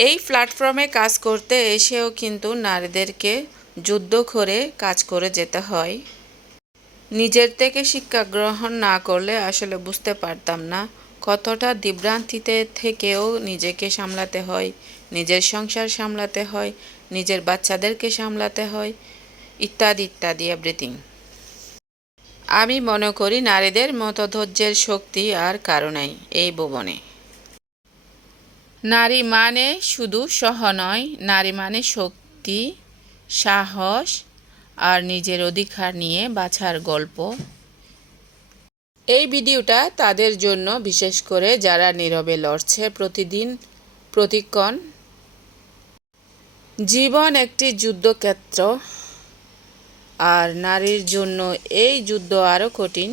এই প্ল্যাটফর্মে কাজ করতে এসেও কিন্তু নারীদেরকে যুদ্ধ করে কাজ করে যেতে হয়। নিজের থেকে শিক্ষা গ্রহণ না করলে আসলে বুঝতে পারতাম না কতটা বিভ্রান্তিতে থেকেও নিজেকে সামলাতে হয়, নিজের সংসার সামলাতে হয়, নিজের বাচ্চাদেরকে সামলাতে হয়, ইত্যাদি ইত্যাদি এভরিথিং। আমি মনে করি নারীদের মতো ধৈর্যের শক্তি আর কারো নাই এই ভুবনে। নারী মানে শুধু সহ নয়, নারী মানে শক্তি, সাহস আর নিজের অধিকার নিয়ে বাঁচার গল্প। এই ভিডিওটা তাদের জন্য, বিশেষ করে যারা নীরবে লড়ছে প্রতিদিন প্রতিক্ষণ। জীবন একটি যুদ্ধক্ষেত্র, আর নারীর জন্য এই যুদ্ধ আরও কঠিন।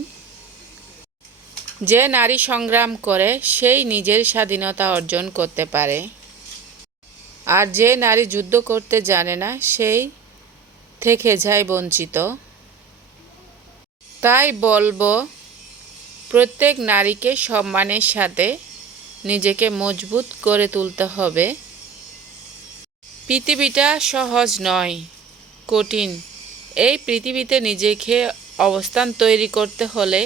যে নারী সংগ্রাম করে সেই নিজের স্বাধীনতা অর্জন করতে পারে, আর যে নারী যুদ্ধ করতে জানে না সেই থেকে যায় বঞ্চিত। তাই বলবো, প্রত্যেক নারীকে সম্মানের সাথে নিজেকে মজবুত করে তুলতে হবে। পৃথিবীটা সহজ নয়, কঠিন। এই পৃথিবীতে নিজেকে অবস্থান তৈরি করতে হলে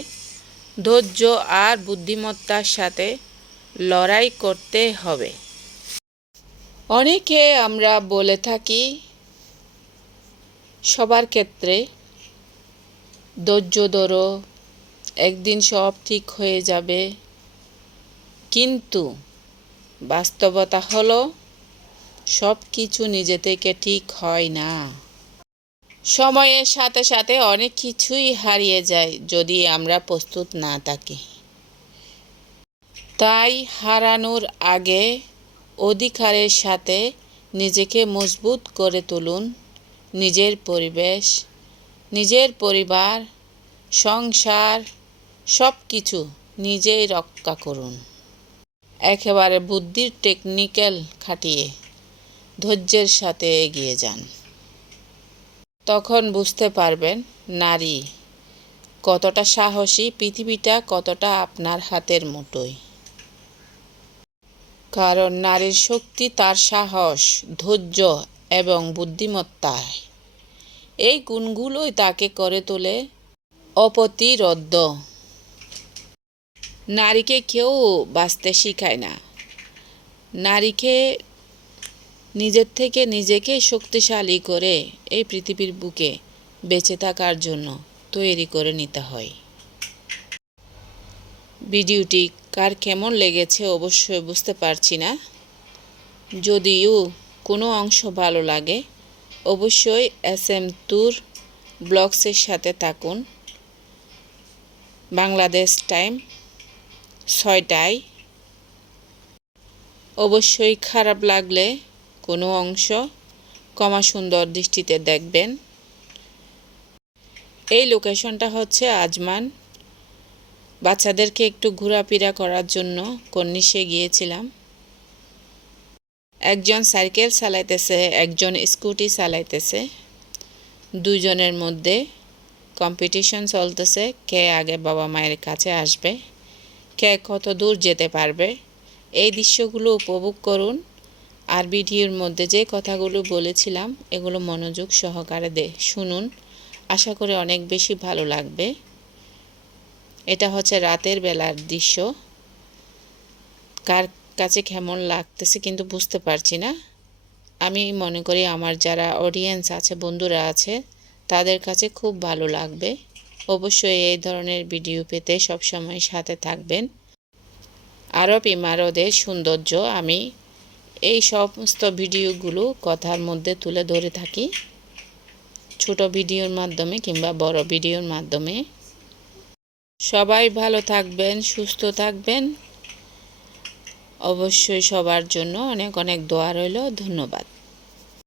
ধৈর্য আর বুদ্ধিমত্তার সাথে লড়াই করতে হবে। অনেকে আমরা বলে থাকি সবার ক্ষেত্রে, ধৈর্য ধরো, একদিন সব ঠিক হয়ে যাবে। কিন্তু বাস্তবতা হলো সব কিছু নিজে থেকে ঠিক হয় না। সময়ের সাথে সাথে অনেক কিছুই হারিয়ে যায় যদি আমরা প্রস্তুত না থাকি। তাই হারানোর আগে অধিকারের সাথে নিজেকে মজবুত করে তুলুন। নিজের পরিবেশ, নিজের পরিবার, সংসার সব কিছু নিজেই রক্ষা করুন। একেবারে বুদ্ধির টেকনিক্যাল খাটিয়ে ধৈর্যের সাথে এগিয়ে যান। তখন বুঝতে পারবেন নারী কতটা সাহসী, পৃথিবীটা কতটা আপনার হাতের মুঠোয়। কারণ নারীর শক্তি তার সাহস, ধৈর্য এবং বুদ্ধিমত্তায়। এই গুণগুলোই তাকে করে তোলে অপ্রতিরোধ্য। নারীকে কেউ বাঁচতে শেখায় না, নারীকে নিজের থেকে নিজেকে শক্তিশালী করে এই পৃথিবীর বুকে বেঁচে থাকার জন্য তৈরি করে নিতে হয়। ভিডিওটি কার কেমন লেগেছে অবশ্যই বুঝতে পারছি না। যদিও কোনো অংশ ভালো লাগে অবশ্যই SM ট্যুর ব্লগসের সাথে থাকুন। বাংলাদেশ টাইম 6টায়। অবশ্যই খারাপ লাগলে কোনো অংশ ক্ষমা সুন্দর দৃষ্টিতে দেখবেন। এই লোকেশনটা হচ্ছে আজমান। বাচ্চাদেরকে একটু ঘোরাফেরা করার জন্য কর্নিশে গিয়েছিলাম। একজন সাইকেল চালাইতেছে, একজন স্কুটি চালাইতেছে। দুজনের মধ্যে কম্পিটিশন চলতেছে, কে আগে বাবা মায়ের কাছে আসবে, কে কত দূর যেতে পারবে। এই দৃশ্যগুলো উপভোগ করুন। আর ভিডিওর মধ্যে যে কথাগুলো বলেছিলাম এগুলো মনোযোগ সহকারে শুনুন। আশা করি অনেক বেশি ভালো লাগবে। এটা হচ্ছে রাতের বেলার দৃশ্য। কার কাছে কেমন লাগতেছে কিন্তু বুঝতে পারছি না। আমি মনে করি আমার যারা অডিয়েন্স আছে, বন্ধুরা আছে, তাদের কাছে খুব ভালো লাগবে। অবশ্যই এই ধরনের ভিডিও পেতে সবসময় সাথে থাকবেন। আরব ইমারতের সৌন্দর্য আমি এই সমস্ত ভিডিওগুলো কথার মধ্যে তুলে ধরে থাকি, ছোট ভিডিওর মাধ্যমে কিংবা বড় ভিডিওর মাধ্যমে। সবাই ভালো থাকবেন, সুস্থ থাকবেন। অবশ্যই সবার জন্য অনেক অনেক দোয়া রইল। ধন্যবাদ।